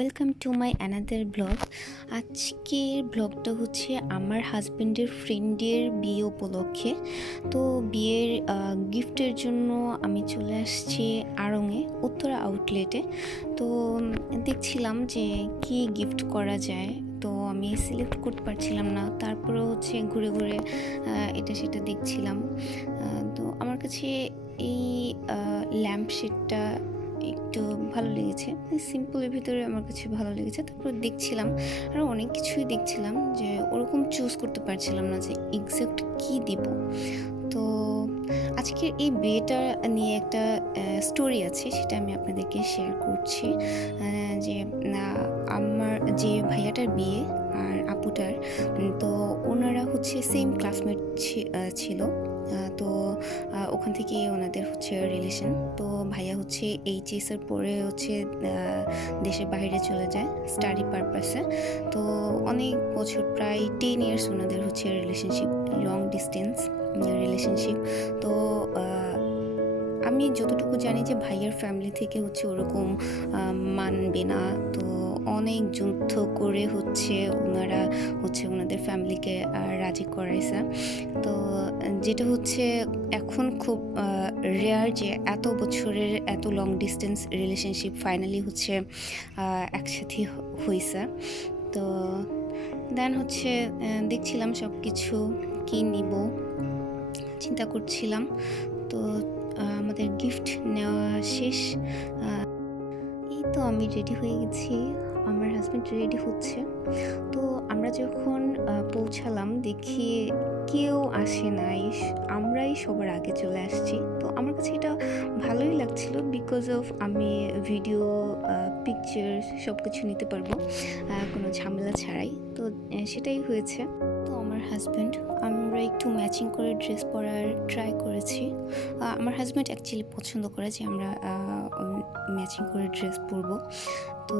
Welcome to my another blog. আজকের ব্লগটা হচ্ছে আমার হাজব্যান্ডের ফ্রেন্ডের বিয়ে উপলক্ষে। তো বিয়ের গিফটের জন্য আমি চলে আসছি আড়ংয়ে উত্তরা আউটলেটে। তো দেখছিলাম যে কি গিফট করা যায়, তো আমি সিলেক্ট করতে পারছিলাম না। তারপরে হচ্ছে ঘুরে ঘুরে এটা সেটা দেখছিলাম। তো আমার কাছে এই ল্যাম্প শেডটা একটু ভালো লেগেছে, সিম্পলের ভিতরে আমার কাছে ভালো লেগেছে। তারপর দেখছিলাম আরও অনেক কিছুই দেখছিলাম, যে ওরকম চুজ করতে পারছিলাম না যে এক্সাক্ট কি দিব। তো আজকের এই বিয়েটা নিয়ে একটা স্টোরি আছে, সেটা আমি আপনাদেরকে শেয়ার করছি। যে আমার যে ভাইয়াটার বিয়ে আর আপুটার, তো ওনারা হচ্ছে সেম ক্লাসমেট ছিল। তো ওখান থেকে ওনাদের হচ্ছে রিলেশন। তো ভাইয়া হচ্ছে এইচএসের পরে হচ্ছে দেশের বাইরে চলে যায় স্টাডি পারপাসে। তো অনেক বছর, প্রায় 10 ইয়ার্স ওনাদের হচ্ছে রিলেশনশিপ, লং ডিস্টেন্স রিলেশনশিপ। তো আমি যতটুকু জানি যে ভাইয়ার ফ্যামিলি থেকে হচ্ছে ওরকম মানবে না। তো অনেক যুদ্ধ করে হচ্ছে ওনারা হচ্ছে ওনাদের ফ্যামিলিকে রাজি করাইছে। তো যেটা হচ্ছে এখন খুব রেয়ার যে এত বছরের এত লং ডিস্টেন্স রিলেশনশিপ ফাইনালি হচ্ছে একসাথে হয়েছে। তো দেন হচ্ছে দেখছিলাম সব কিছু কী নিব চিন্তা করছিলাম। তো আমাদের গিফট নেওয়া শেষ। এই তো আমি রেডি হয়ে গেছি, আমার হাজব্যান্ড রেডি হচ্ছে। তো আমরা যখন পৌঁছালাম দেখি কেউ আসে নাই, আমরাই সবার আগে চলে আসছি। তো আমার কাছে এটা ভালোই লাগছিল, বিকজ অফ আমি ভিডিও পিকচার সব কিছু নিতে পারবো কোনো ঝামেলা ছাড়াই। তো সেটাই হয়েছে। তো আমার হাজব্যান্ড, আমরা একটু ম্যাচিং করে ড্রেস পরার ট্রাই করেছি। আমার হাজব্যান্ড অ্যাকচুয়ালি পছন্দ করে যে আমরা ম্যাচিং করে ড্রেস পরবো। তো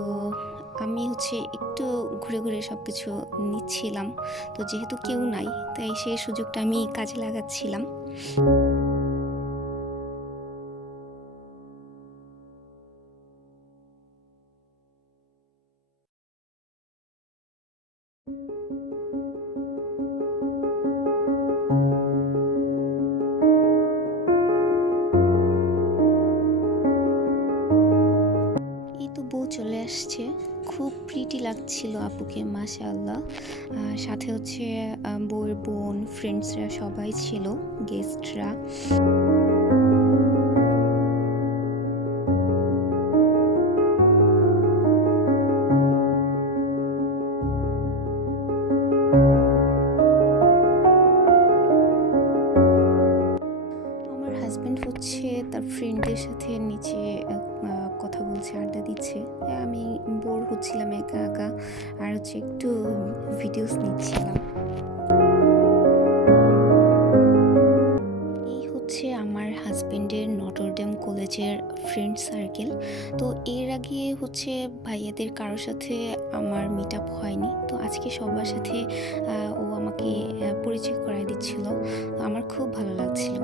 আমি হচ্ছে একটু ঘুরে ঘুরে সব কিছু নিচ্ছিলাম। তো যেহেতু কেউ নাই, তাই সেই সুযোগটা আমি কাজে লাগাচ্ছিলাম। এই তো বউ চলে আসছে, খুব প্রিটি লাগছিল আপুকে, মাশাআল্লাহ। সাথে হচ্ছে বউয়ের বোন, ফ্রেন্ডসরা সবাই ছিল, গেস্টরা। আমার হাজব্যান্ড হচ্ছে তার ফ্রেন্ডদের সাথে নিচে কথা বলছে, আড্ডা দিচ্ছে। আমি বোর হচ্ছিলাম একা একা, আর হচ্ছে একটু ভিডিওস নিচ্ছিলাম। এই হচ্ছে আমার হাজব্যান্ডের নটরডেম কলেজের ফ্রেন্ড সার্কেল। তো এর আগে হচ্ছে ভাইয়াদের কারোর সাথে আমার মিট আপ হয়নি। তো আজকে সবার সাথে ও আমাকে পরিচয় করায় দিচ্ছিল, আমার খুব ভালো লাগছিল।